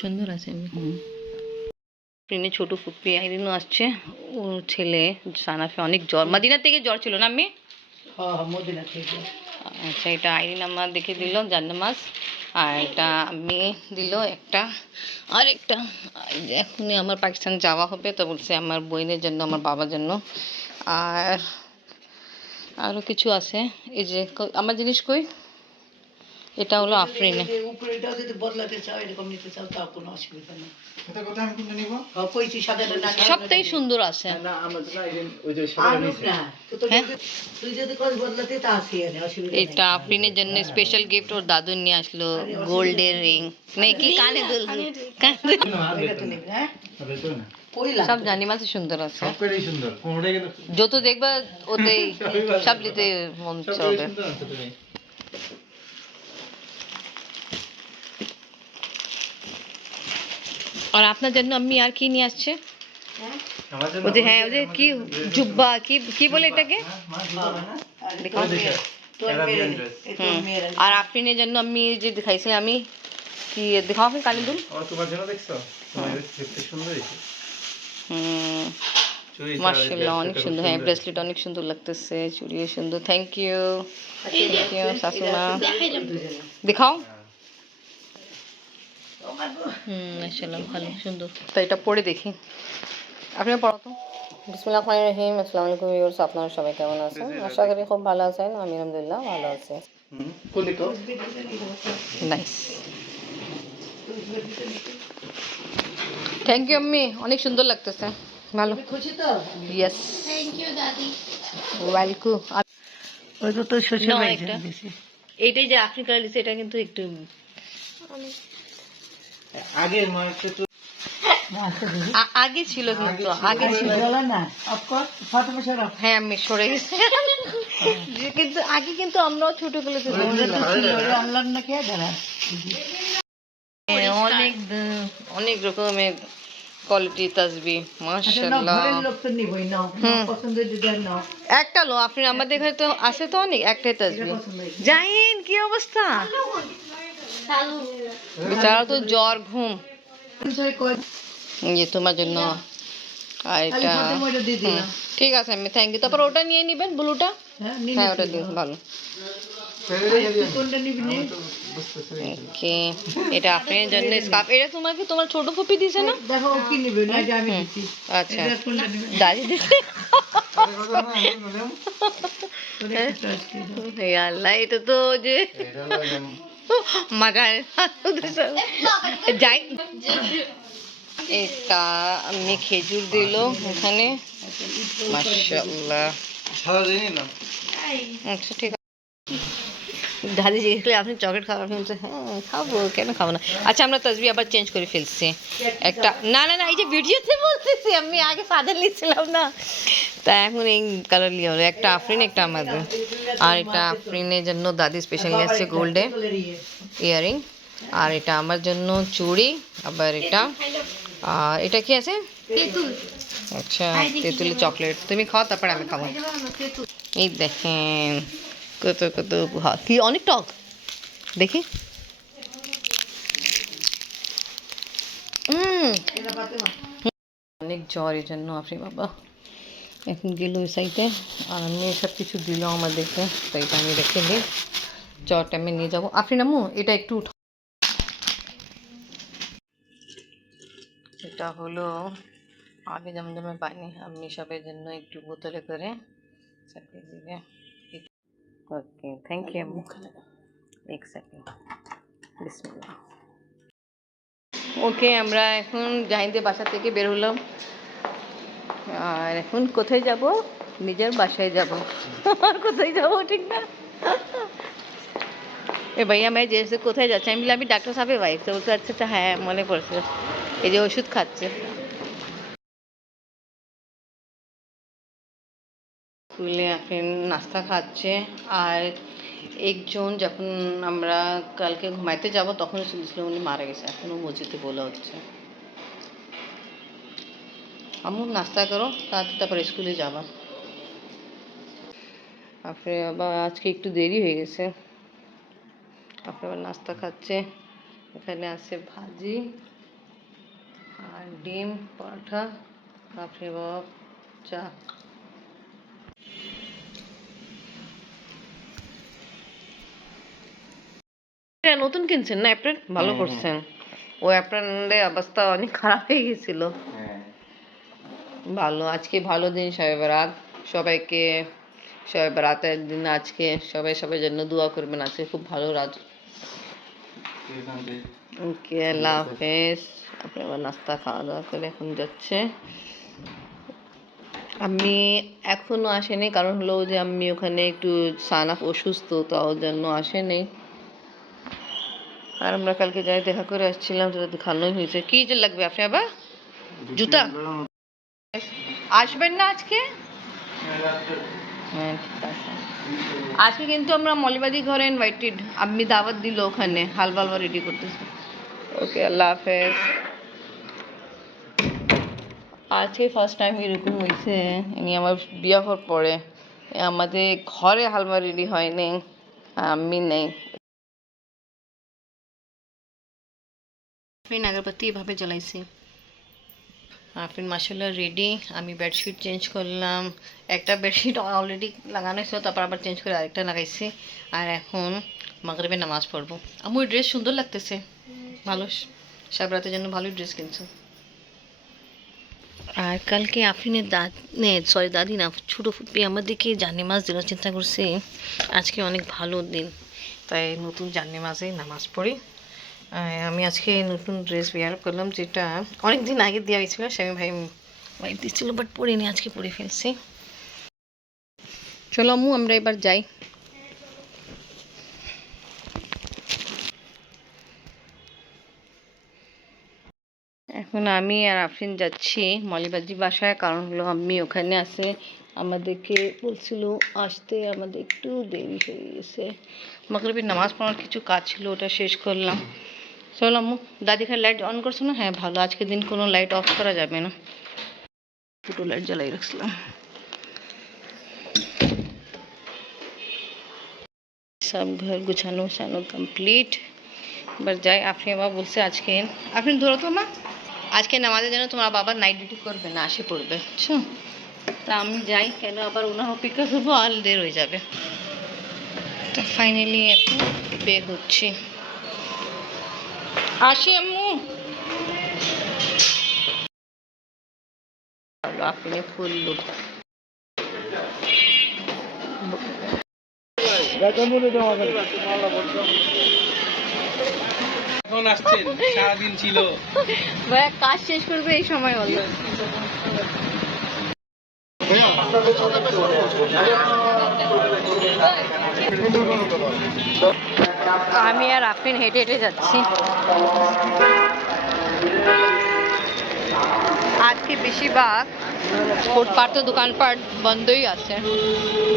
সুন্দর আছে। ট্রেনে ছোট ফুপি আইরিনও আসছে, ওর ছেলে সানাফে অনেক জ্বর, মদিনা থেকে জ্বর ছিল না আমি। মদিনা থেকে। আচ্ছা, এটা আইরিন আমার দেখে দিল জান্নামাজ, আর এটা আমি দিল একটা, আর একটা এখনই আমার পাকিস্তান যাওয়া হবে, তো বলছে আমার বোনের জন্য, আমার বাবার জন্য, আর আরও কিছু আছে। এই যে আমার জিনিস কই, এটা হলো আফরিনে। উপরেটাও যদি বদলাতে চাও, এরকম নিতে চাও, তাও কোনো অসুবিধা নেই। এটা কথা আমি কিনে নিব। হ্যাঁ, কইছি সাদাটা না, সবটাই সুন্দর আছে। না আমার জন্য ওই যে সাদাটা নিছে। হ্যাঁ, তুই যদি কল বদলাতে তা আছে, এর অসুবিধা নেই। এটা আফরিনের জন্য স্পেশাল গিফট, ওর দাদু নিয়ে আসলো গোল্ডের রিং, নেই কি কানে দুল, কানে এটা তো নেবে। হ্যাঁ, সব জানি মাঝে সুন্দর আছে, সবটাই সুন্দর, কোনটাই কিন্তু যত দেখবা ওতেই সব দিতে মন চাবে। আর আপনার জন্য আমি আর কি নিয়ে আসছে, ওই যে, হ্যাঁ ওই যে কি জুব্বা, কি কি বলে এটাকে, দেখাও। আর আফরিনের জন্য আমি যে দেখাইছি আমি, কি দেখাও আপনি কালি দুল। তোমার জন্য দেখছো, তোমার দেখতে সুন্দর হয়েছে। মাশাআল্লাহ, অনেক সুন্দর। হ্যাঁ, ব্রেসলেট অনেক সুন্দর লাগতেছে, চুড়িও সুন্দর। থ্যাংক ইউ, থ্যাংক ইউ শাশুমা। দেখাও। মাশাআল্লাহ, ভালো সুন্দর। তো এটা পরে দেখি, আপনি পড়ো তো। বিসমিল্লাহির রহমানির রহিম। আসসালামু আলাইকুম ভিউয়ার্স, আপনারা সবাই কেমন আছেন? আশা করি খুব ভালো আছেন। আমি আলহামদুলিল্লাহ ভালো আছি। নাইস, থ্যাংক ইউ আম্মি, অনেক সুন্দর লাগতেছে, ভালো। খুশি তো? ইয়েস, থ্যাংক ইউ দাদি, ওয়েলকাম। ওই তো তোর শ্বশুর ভাই দিয়েছে, এইটাই যে আপনি কালার দিয়েছে, এটা কিন্তু একটু আগে মার্কে তো আগে ছিল, কিন্তু আগে ছিল না। হ্যাঁ, আমি সরে গেছি, কিন্তু আগে কিন্তু আমরাও ছোটগুলো অনেক অনেক রকমের কোয়ালিটি তাসবি, মাশাআল্লাহ। একটা লো, আপনি আমাদের এখানে তো আছে তো অনেক, একটাই তাসবি। জাহিন, কি অবস্থা? বেচারা তো জ্বর ঘুম। যে তোমার জন্য, আর এটা ঠিক আছে, আমি থ্যাংক ইউ। তারপর ওটা নিয়ে নিবেন, ব্লুটা। হ্যাঁ, ওটা দিন, ভালো। ওকে, এটা আপনার জন্য স্কার্ফ। এটা তোমাকে তোমার ছোট ফুপি দিয়েছে না? দেখো কি নেবে না, যে আমি দিছি। আচ্ছা, দাদি দিছে। হে আল্লাহ, এটা তো যে মজা যাই। এটা আমি খেজুর দিল ওখানে, মাশাআল্লাহ। আচ্ছা, ঠিক আছে। দাদি জিজ্ঞেস করলে আপনি চকলেট খাবার, ফেলছে হ্যাঁ খাবো, কেন খাবো না। আচ্ছা, আমরা তসবি আবার চেঞ্জ করে ফেলছি একটা। না না না, এই যে ভিডিওতে বলতেছি, আমি আগে ফাদার নিচ্ছিলাম না, তা এখন এই কালার নিয়ে হলো। একটা আফরিন, একটা আমাদের। আর এটা আফরিনের জন্য দাদি স্পেশাল নিয়ে আসছে গোল্ডে ইয়ারিং, আর এটা আমার জন্য চুড়ি। আবার এটা, আর এটা কি আছে, তেঁতুল। আচ্ছা, তেঁতুলি চকলেট। তুমি খাও, তারপরে আমি খাবো। এই দেখেন কত কত উপহার, কি অনেক টক, দেখি। অনেক জ্বর, এই জন্য আপনি বাবা এখন গেল ওই সাইডে, আর আমি সব কিছু দিল আমাদেরকে, তো এটা আমি রেখে দিই, জ্বরটা আমি নিয়ে যাবো। আপনি নামু, এটা একটু উঠো। এটা হলো আগে জমজমের পানি, আমি সবের জন্য একটু বোতলে করে চাপিয়ে দিবে। ওকে, থ্যাংক ইউ। এক সেকেন্ড, বিসমিল্লাহ। ওকে, আমরা এখন জাহিনদের বাসা থেকে বের হলাম, আর এখন কোথায় যাব? নিজের বাসায় যাব। আর কোথায় যাব, ঠিক না? এ ভাইয়া मैं जैसे কোথায় যাচ্ছে, আমি বললাম আমি ডাক্তার সাহেবের ওয়াইফ। তো বলতে আচ্ছা আচ্ছা, হ্যাঁ মনে পড়ছে, এই যে ওষুধ খাচ্ছে। স্কুলে এখন নাস্তা খাচ্ছে, আর একজন যখন আমরা কালকে ঘুমাইতে যাব তখন শুনছিলাম উনি মারা গেছে, এখনও মসজিদে বলা হচ্ছে। আমু নাস্তা করো, তারপরে স্কুলে যাবা। তারপরে আবার আজকে একটু দেরি হয়ে গেছে, তারপরে আবার নাস্তা খাচ্ছে। এখানে আছে ভাজি, আর ডিম পরোটা, বাপরে বাপ, চা। নতুন কিনছেন না অ্যাপ্রেন? ভালো করছেন। ও অ্যাপ্রেনের অবস্থা অনেক খারাপ হয়ে গেছিল। ভালো, আজকে ভালো দিন শবে বরাত। সবাইকে শবে বরাতের দিন আজকে সবাই সবার জন্য দোয়া করবেন। আজকে খুব ভালো রাত। ওকে, আল্লাহ হাফেজ। আপনি আবার নাস্তা খাওয়া দাওয়া করে এখন যাচ্ছে। আমি এখনো আসেনি, কারণ হলো যে আমি ওখানে একটু সানাফ অসুস্থ, তো ওর জন্য আসেনি। আর আমরা কালকে যাই দেখা করে আসছিলাম, তো দেখানোই হয়েছে। কি যে লাগবে আপনি আবার জুতা? আসবেন না আজকে? হ্যাঁ, ঠিক আছে। আজকে কিন্তু আমরা মলিবাদী ঘরে ইনভাইটেড। আমি দাওয়াত দিল ওখানে, হালবা হালবা রেডি করতেছে। ওকে, আল্লাহ হাফেজ। আজকে ফার্স্ট টাইম এরকম হয়েছে ইনি আমার বিয়ে হওয়ার পরে আমাদের ঘরে হালবা রেডি হয়নি, আমি নেই। আগরবাতি এভাবে জ্বালাইছি। আফরিন মাশাআল্লাহ রেডি। আমি বেডশিট চেঞ্জ করলাম, একটা বেডশিট অলরেডি লাগানো ছিল, তারপর আবার চেঞ্জ করে আরেকটা লাগাইছি। আর এখন মাগরিবে নামাজ পড়বো। আমার ড্রেস সুন্দর লাগতেছে, ভালো, সব রাতের জন্য ভালোই ড্রেস কিনছো। আর কালকে আফরিনের দাদি না, ছোটো ফুপি আমাদেরকে জানে মাছ দিল। চিন্তা করছি আজকে অনেক ভালো দিন, তাই নতুন জানে মাঝে নামাজ পড়ি। আমি আজকে নতুন ড্রেস ওয়্যার করলাম, যেটা অনেক দিন আগে দেওয়া হয়েছিল। স্বামী ভাই ওয়াইফ দিচ্ছিল, বাট পরিনি, আজকে পরে ফেলছি। চলো আম্মু, আমরা এবার যাই। এখন আমি আর আফরিন যাচ্ছি মলিবাজি বাসায়, কারণ হলো আমি ওখানে আছে। আমাদেরকে বলছিল আসতে, আমাদের একটু দেরি হয়ে গেছে। মাগরিবের নামাজ পড়ার কিছু কাজ ছিল, ওটা শেষ করলাম। চলো আম্মু, দাদি খাই লাইট অন করছো না? হ্যাঁ ভালো, আজকের দিন কোনো লাইট অফ করা যাবে না। দুটো লাইট জ্বালাই রাখছিলাম। সব ঘর গুছানো গুছানো কমপ্লিট। এবার যাই। আপনি আবার বলছে আজকে, আপনি ধরো তো মা, আজকে নামাজের জন্য তোমার বাবা নাইট ডিউটি করবে না, আসে পড়বে, বুঝছো? তা আমি যাই, কেন আবার ওনার অপেক্ষা করবো, আর দের হয়ে যাবে। তা ফাইনালি এখন বের হচ্ছি। আসি আম্মু। আপনি ফুল লুক এখন আসছেন, সারাদিন ছিল ভাইয়া, কাজ শেষ করবে এই সময় হলো। আমি আর আফরিন হেঁটে হেঁটে যাচ্ছি। আজকে বেশিরভাগ ফুটপাত তো দোকানপাট বন্ধই আছে,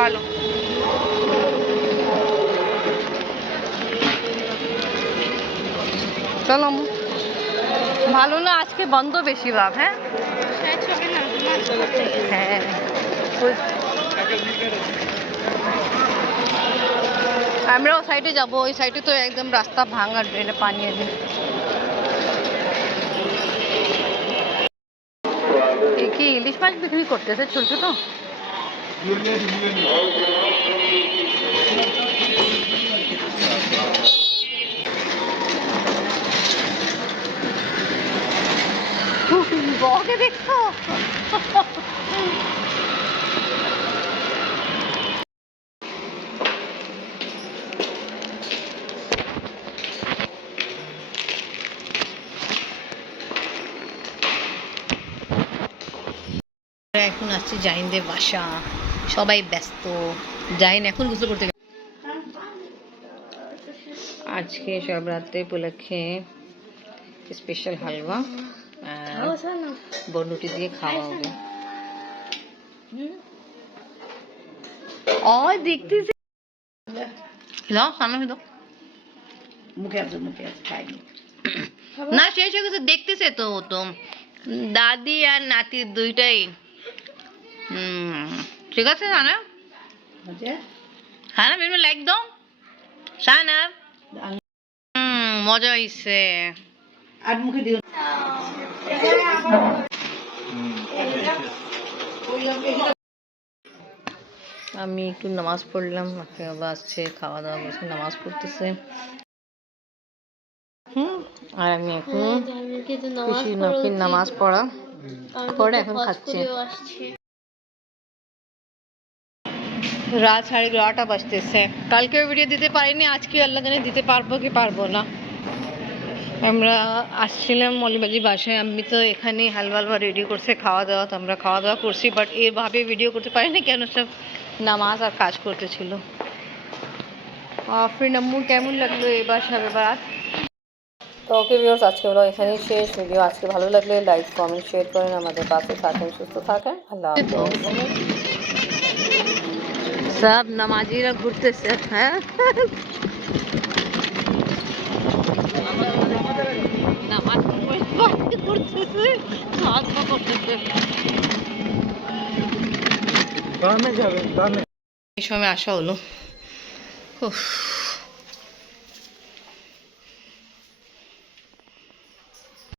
ভালো। চলো ভালো না, আজকে বন্ধ বেশিরভাগ। হ্যাঁ হ্যাঁ, আমরা ও সাইডে যাবো। ওই সাইডে তো একদম রাস্তা ভাঙা, ড্রেনে পানি আছে। কি ইলিশ মাছ বিক্রি করতেছে ছোট ছোট? বকে দেখছো? এখন আসছি জাহিনদের বাসা, সবাই ব্যস্ত। জাহিন এখন গোসল করতে গেছে। আজকে সব রাত্রে উপলক্ষে স্পেশাল হালুয়া বনরুটি দিয়ে খাওয়া হবে। দেখতেছি না, শেষ হয়ে গেছে, দেখতেছে তো। ও তো দাদি আর নাতি দুইটাই। ঠিক আছে না? হ্যাঁ না, লাইক দাও সানা। মজা হয়েছে। আর মুখে দিও। আমি একটু নামাজ পড়লাম, আপনি বাবা আসছে, খাওয়া দাওয়া বসে নামাজ পড়তেছে। আর আমি এখন খুশি নফির নামাজ পড়া পরে এখন খাচ্ছি। রাত 11:30 বাজতেছে। কালকেও ভিডিও দিতে পারিনি, আজকে আল্লাহ জানে দিতে পারবো কি পারবো না। আমরা আসছিলাম মৌলবাজি বাসায়, আমি তো এখানে হালবা রেডি করছে খাওয়া দাওয়া, তো আমরা খাওয়া দাওয়া করছি, বাট এভাবে ভিডিও করতে পারিনি কেন সব নামাজ আর কাজ করতেছিল। ফ্রেন্ড আম্মু কেমন লাগলো এই বাসাবে বারাত? তো ওকে ভিউয়ার্স, আজকে হলো এখানেই শেষ ভিডিও। আজকে ভালো লাগলে লাইক কমেন্ট শেয়ার করেন, আমাদের পাশে থাকেন, সুস্থ থাকেন, আল্লাহ হাফেজ। সব নামাজিরা ঘুরতেছে, হ্যাঁ নামাজ ঘুরতেছে, খাওয়া করতেছে। এই সময় আসা হলো। উফ।